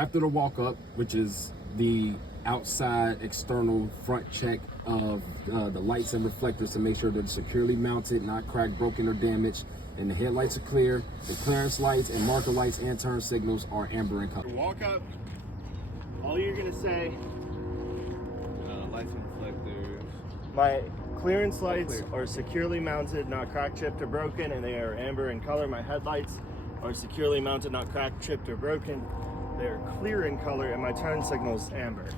after the walk up, which is the outside external front check of the lights and reflectors to make sure they're securely mounted, not cracked, broken, or damaged, and the headlights are clear, the clearance lights and marker lights and turn signals are amber in color. Walk up, all you're gonna say, lights and reflectors. my clearance lights are securely mounted, not cracked, chipped, or broken, and they are amber in color. My headlights are securely mounted, not cracked, chipped, or broken. They are clear in color, and my turn signal's amber.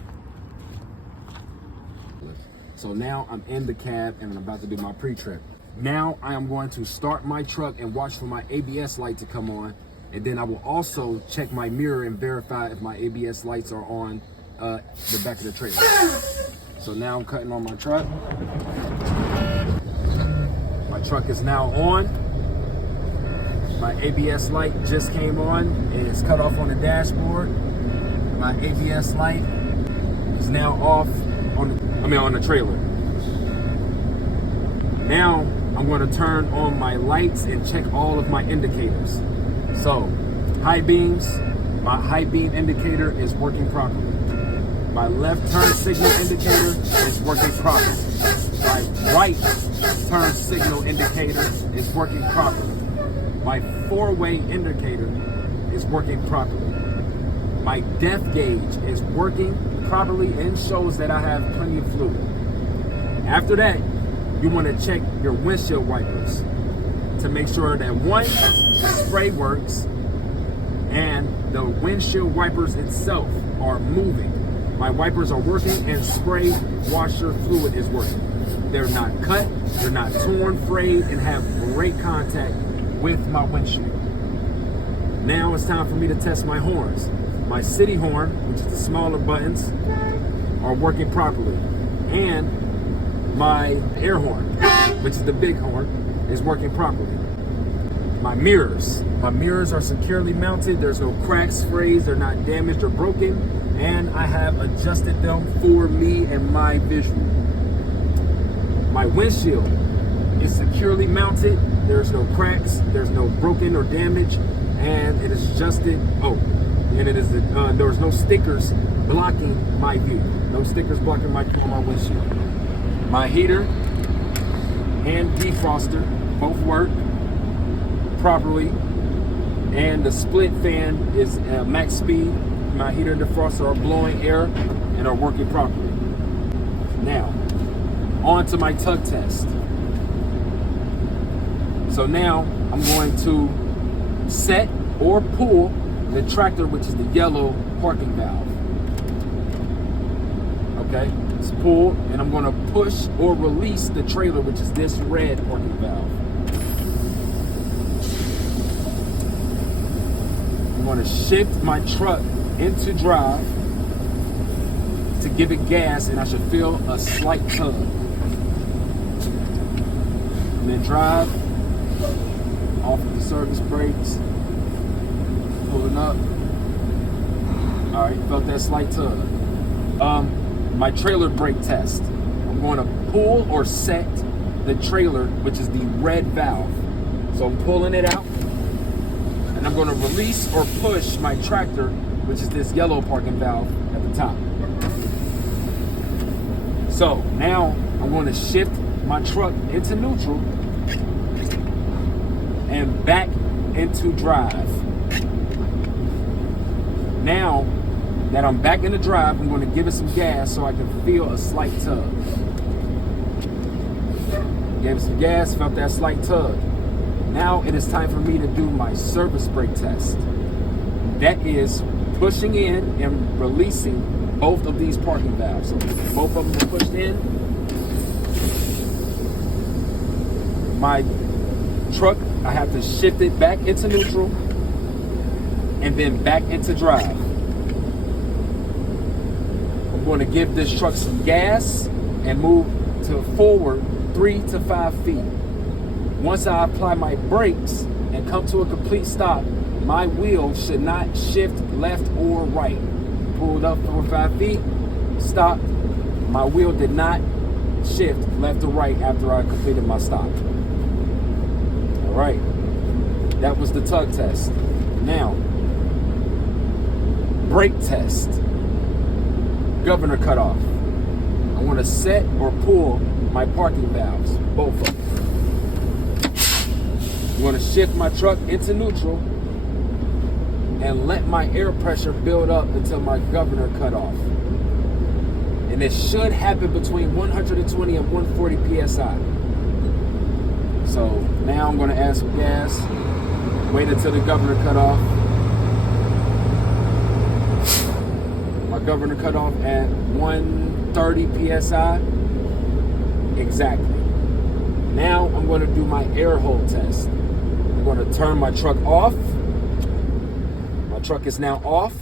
So now I'm in the cab and I'm about to do my pre-trip. Now I am going to start my truck and watch for my ABS light to come on. And then I will also check my mirror and verify if my ABS lights are on the back of the trailer. So now I'm cutting on my truck. My truck is now on. My ABS light just came on and it's cut off on the dashboard. My ABS light is now off on the trailer. Now I'm going to turn on my lights and check all of my indicators. So high beams, my high beam indicator is working properly. My left turn signal indicator is working properly. My right turn signal indicator is working properly. My four-way indicator is working properly. My depth gauge is working properly and shows that I have plenty of fluid. After that, you want to check your windshield wipers to make sure that one, the spray works and the windshield wipers itself are moving. My wipers are working and spray washer fluid is working. They're not cut, they're not torn, frayed, and have great contact with my windshield. Now it's time for me to test my horns. My city horn, which is the smaller buttons, are working properly. And my air horn, which is the big horn, is working properly. My mirrors are securely mounted. There's no cracks, frays, they're not damaged or broken. And I have adjusted them for me and my visual. My windshield is securely mounted. There's no cracks, there's no broken or damage, and it is adjusted. And it is there's no stickers blocking my view. No stickers blocking my windshield. My heater and defroster both work properly, and the split fan is at max speed. My heater and defroster are blowing air and are working properly. Now, on to my tug test. So now I'm going to set or pull the tractor, which is the yellow parking valve. Okay, it's pull, and I'm going to push or release the trailer, which is this red parking valve. I'm going to shift my truck into drive to give it gas, and I should feel a slight tug. And then drive off of the service brakes, pulling up. All right, felt that slight tug. My trailer brake test. I'm going to pull or set the trailer, which is the red valve. So I'm pulling it out, and I'm going to release or push my tractor, which is this yellow parking valve at the top. So now I'm going to shift my truck into neutral and back into drive. Now that I'm back in the drive, I'm going to give it some gas so I can feel a slight tug. Gave it some gas, felt that slight tug. Now it is time for me to do my service brake test. That is pushing in and releasing both of these parking valves. So both of them are pushed in. My truck, I have to shift it back into neutral and then back into drive. I'm going to give this truck some gas and move to forward 3 to 5 feet. Once I apply my brakes and come to a complete stop, my wheel should not shift left or right. Pulled up 4 or 5 feet, stopped. My wheel did not shift left or right after I completed my stop. All right, that was the tug test. Now, brake test. Governor cutoff. I want to set or pull my parking valves, both of them. I'm going to shift my truck into neutral and let my air pressure build up until my governor cut off. And it should happen between 120 and 140 PSI. So now I'm going to add some gas, wait until the governor cut off. My governor cut off at 130 PSI. Exactly. Now I'm going to do my air hole test. I'm going to turn my truck off. My truck is now off.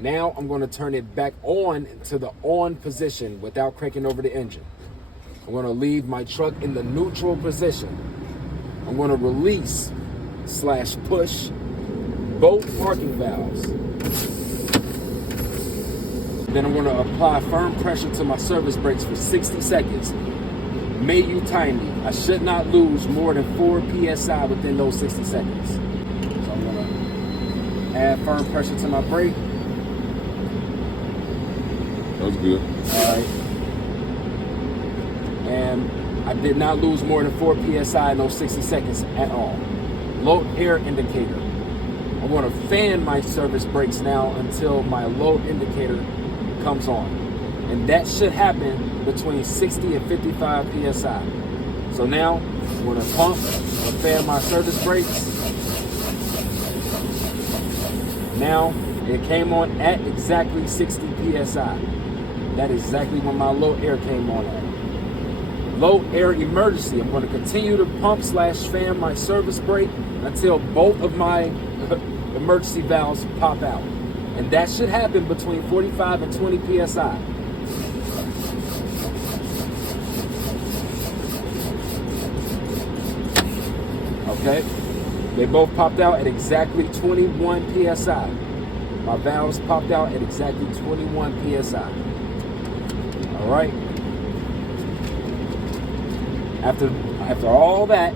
Now I'm going to turn it back on to the on position without cranking over the engine. I'm going to leave my truck in the neutral position. I'm going to release / push both parking valves. Then I'm going to apply firm pressure to my service brakes for 60 seconds. May you time me. I should not lose more than 4 PSI within those 60 seconds. So I'm going to add firm pressure to my brake. That was good. All right. And I did not lose more than 4 PSI in those 60 seconds at all. Low air indicator. I'm going to fan my service brakes now until my low indicator comes on. And that should happen between 60 and 55 PSI. So now I'm going to pump and fan my service brakes. Now it came on at exactly 60 PSI. That is exactly when my low air came on at. Low air emergency. I'm going to continue to pump / fan my service brake until both of my emergency valves pop out. And that should happen between 45 and 20 PSI. Okay, they both popped out at exactly 21 PSI. My valves popped out at exactly 21 PSI. All right. After all that,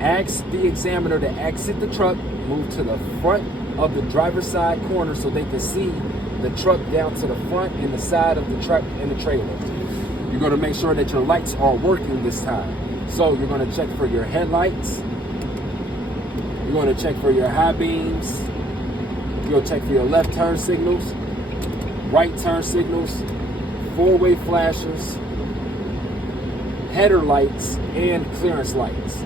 ask the examiner to exit the truck, move to the front of the driver's side corner so they can see the truck down to the front and the side of the truck and the trailer. You're going to make sure that your lights are working this time. So you're going to check for your headlights. You're going to check for your high beams. You're going to check for your left turn signals, right turn signals, four-way flashers, header lights, and clearance lights.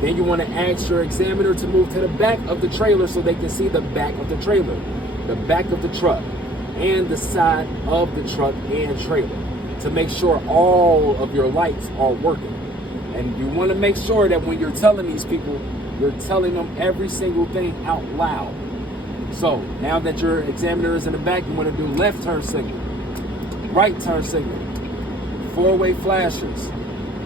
Then you want to ask your examiner to move to the back of the trailer so they can see the back of the trailer, the back of the truck, and the side of the truck and trailer to make sure all of your lights are working. And you want to make sure that when you're telling these people, you're telling them every single thing out loud. So now that your examiner is in the back, you want to do left turn signal, right turn signal, four-way flashers,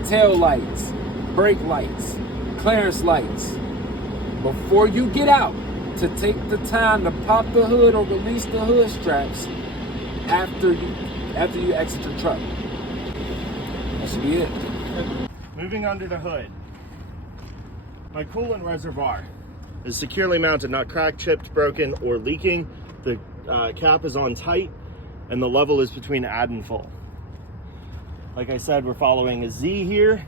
tail lights, brake lights, clearance lights. Before you get out, to take the time to pop the hood or release the hood straps after you exit your truck. That should be it. Moving under the hood. My coolant reservoir is securely mounted, not cracked, chipped, broken, or leaking. The cap is on tight and the level is between add and full. Like I said, we're following a Z here.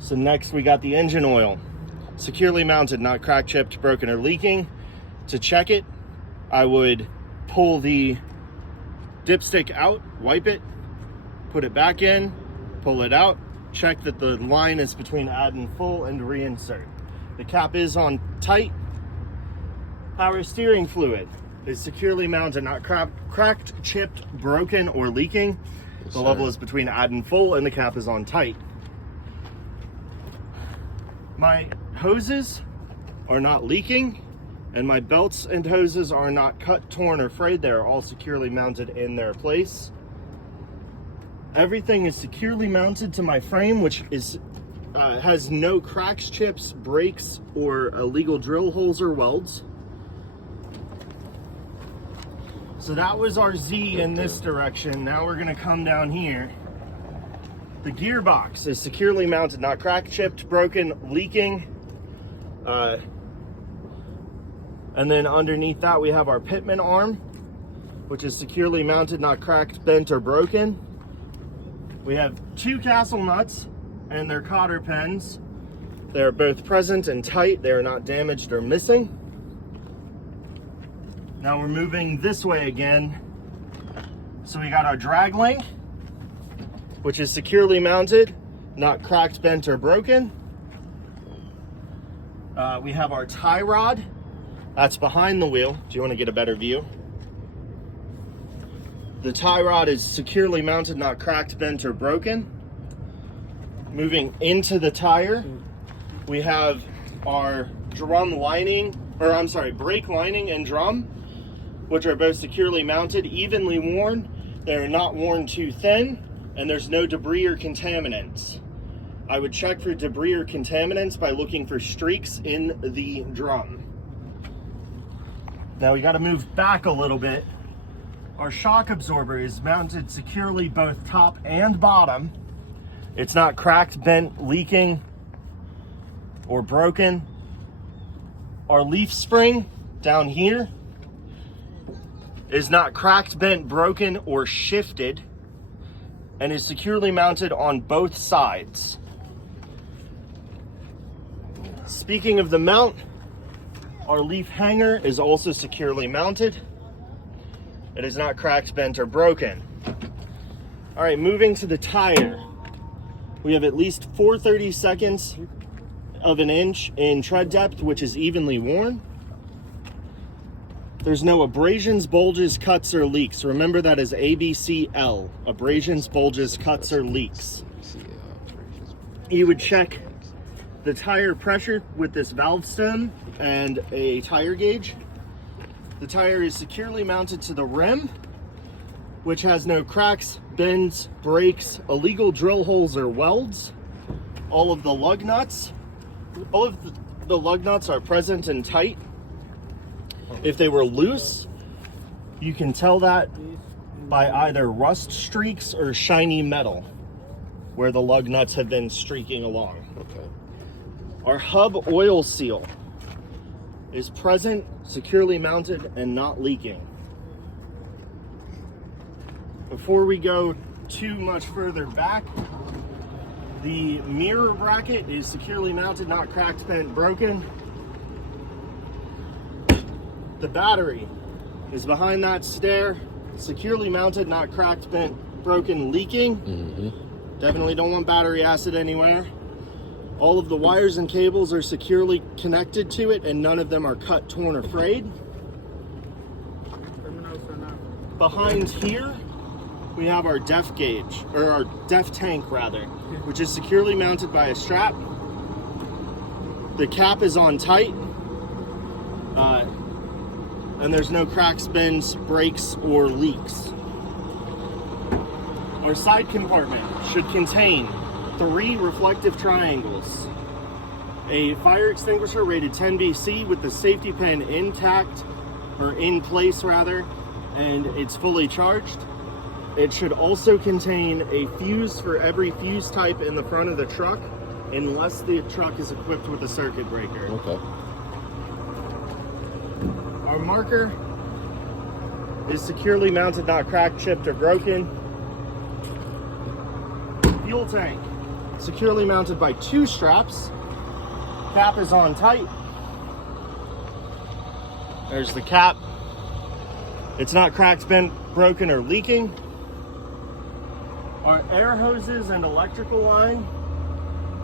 So next we got the engine oil. Securely mounted, not cracked, chipped, broken, or leaking. To check it, I would pull the dipstick out, wipe it, put it back in, pull it out, check that the line is between add and full, and reinsert. The cap is on tight. Power steering fluid is securely mounted, not cracked, chipped, broken, or leaking. The level is between add and full, and the cap is on tight. My hoses are not leaking, and my belts and hoses are not cut, torn, or frayed. They're all securely mounted in their place. Everything is securely mounted to my frame, which is has no cracks, chips, breaks, or illegal drill holes or welds. So that was our Z in this direction. Now we're gonna come down here. The gearbox is securely mounted, not cracked, chipped, broken, leaking. And then underneath that, we have our pitman arm, which is securely mounted, not cracked, bent, or broken. We have 2 castle nuts and their cotter pins. They're both present and tight. They are not damaged or missing. Now we're moving this way again. So we got our drag link, which is securely mounted, not cracked, bent, or broken. We have our tie rod. That's behind the wheel. Do you want to get a better view? The tie rod is securely mounted, not cracked, bent, or broken. Moving into the tire, we have our drum lining, or I'm sorry, brake lining and drum, which are both securely mounted, evenly worn. They're not worn too thin, and there's no debris or contaminants. I would check for debris or contaminants by looking for streaks in the drum. Now we got to move back a little bit. Our shock absorber is mounted securely both top and bottom. It's not cracked, bent, leaking, or broken. Our leaf spring down here is not cracked, bent, broken, or shifted, and is securely mounted on both sides. Speaking of the mount, our leaf hanger is also securely mounted. It is not cracked, bent, or broken. All right, moving to the tire. We have at least 4/32 of an inch in tread depth, which is evenly worn. There's no abrasions, bulges, cuts, or leaks. Remember, that is ABCL. Abrasions, bulges, cuts, or leaks. You would check the tire pressure with this valve stem and a tire gauge. The tire is securely mounted to the rim, which has no cracks, bends, breaks, illegal drill holes, or welds. All of the lug nuts are present and tight. If they were loose, you can tell that by either rust streaks or shiny metal where the lug nuts have been streaking along. Okay. Our hub oil seal is present, securely mounted, and not leaking. Before we go too much further back, the mirror bracket is securely mounted, not cracked, bent, broken. The battery is behind that stair, securely mounted, not cracked, bent, broken, leaking. Definitely don't want battery acid anywhere. All of the wires and cables are securely connected to it, and none of them are cut, torn, or frayed. Behind here, we have our def gauge, or our def tank rather, which is securely mounted by a strap. The cap is on tight, and there's no cracks, bends, breaks, or leaks. Our side compartment should contain 3 reflective triangles, a fire extinguisher rated 10 BC with the safety pin intact, or in place rather, and it's fully charged. It should also contain a fuse for every fuse type in the front of the truck, unless the truck is equipped with a circuit breaker. Okay. Our marker is securely mounted, not cracked, chipped, or broken. Fuel tank, securely mounted by 2 straps. Cap is on tight. There's the cap. It's not cracked, bent, broken, or leaking. Our air hoses and electrical line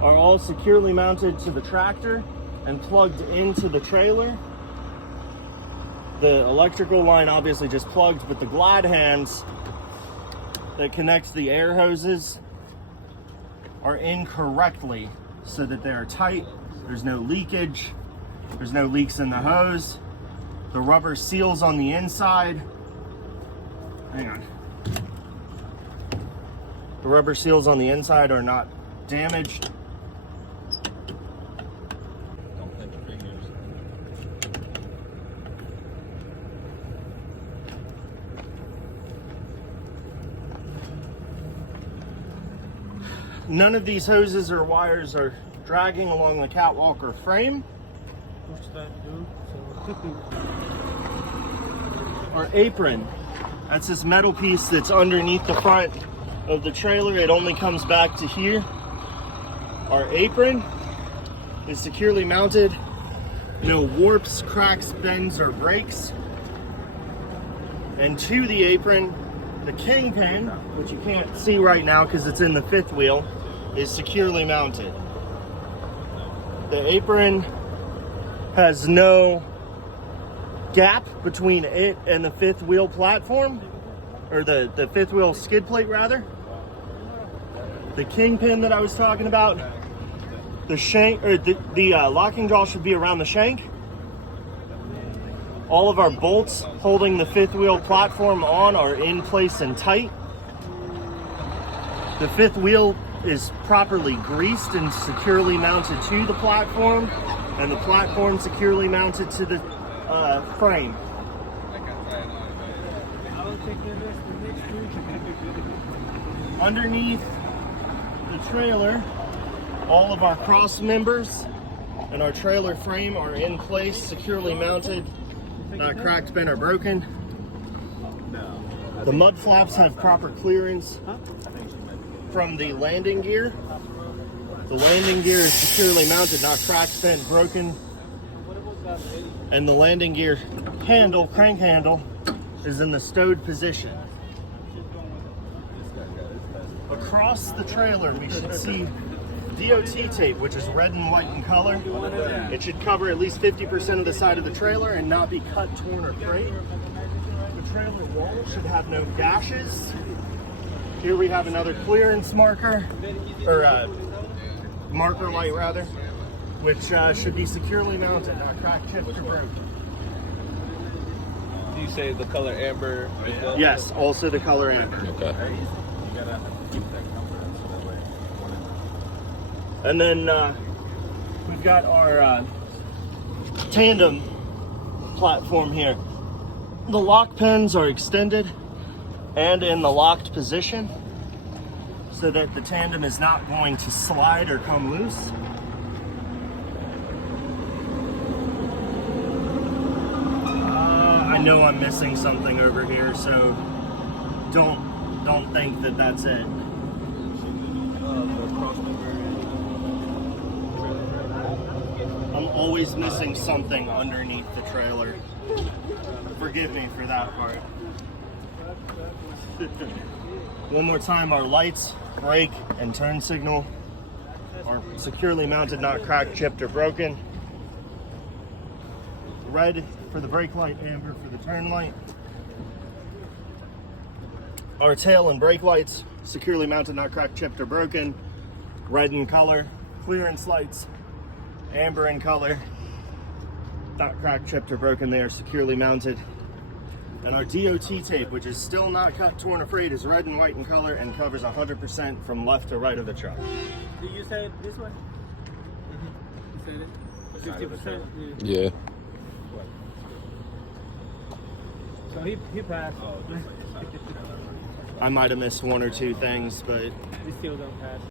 are all securely mounted to the tractor and plugged into the trailer. The electrical line obviously just plugged, but the glide hands that connect the air hoses are in correctly so that they are tight. There's no leakage. There's no leaks in the hose. The rubber seals on the inside. Hang on. The rubber seals on the inside are not damaged. Don't pinch your fingers. None of these hoses or wires are dragging along the catwalk or frame. Push that, dude. So Our apron, that's this metal piece that's underneath the front of the trailer. It only comes back to here. Our apron is securely mounted. No warps, cracks, bends, or breaks. And to the apron, the kingpin, which you can't see right now because it's in the fifth wheel, is securely mounted. The apron has no gap between it and the fifth wheel platform, or the fifth wheel skid plate rather. The kingpin that I was talking about, the shank, or the locking jaw should be around the shank. All of our bolts holding the fifth wheel platform on are in place and tight. The fifth wheel is properly greased and securely mounted to the platform, and the platform securely mounted to the frame. Underneath the trailer, all of our cross members and our trailer frame are in place, securely mounted, not cracked, bent, or broken. The mud flaps have proper clearance from the landing gear. The landing gear is securely mounted, not cracked, bent, broken. And the landing gear handle, crank handle, is in the stowed position. Across the trailer, we should see DOT tape, which is red and white in color. It should cover at least 50% of the side of the trailer and not be cut, torn, or frayed. The trailer wall should have no gashes. Here we have another clearance marker, or marker light rather, which should be securely mounted, not cracked, chipped, or broken. Do you say the color amber as well? Yes, also the color amber. Okay. And then we've got our tandem platform here. The lock pins are extended and in the locked position so that the tandem is not going to slide or come loose. I know I'm missing something over here, so don't think that that's it. I'm always missing something underneath the trailer. Forgive me for that part. One more time, our lights, brake, and turn signal are securely mounted, not cracked, chipped, or broken. Red for the brake light, amber for the turn light. Our tail and brake lights, securely mounted, not cracked, chipped, or broken. Red in color. Clearance lights, amber in color, not cracked, chipped, or broken. They are securely mounted. And our DOT tape, which is still not cut, torn, or frayed, is red and white in color and covers 100% from left to right of the truck. Do you say this one? You said it? 50%? Yeah. So he passed. I might have missed one or two things, but We still don't pass.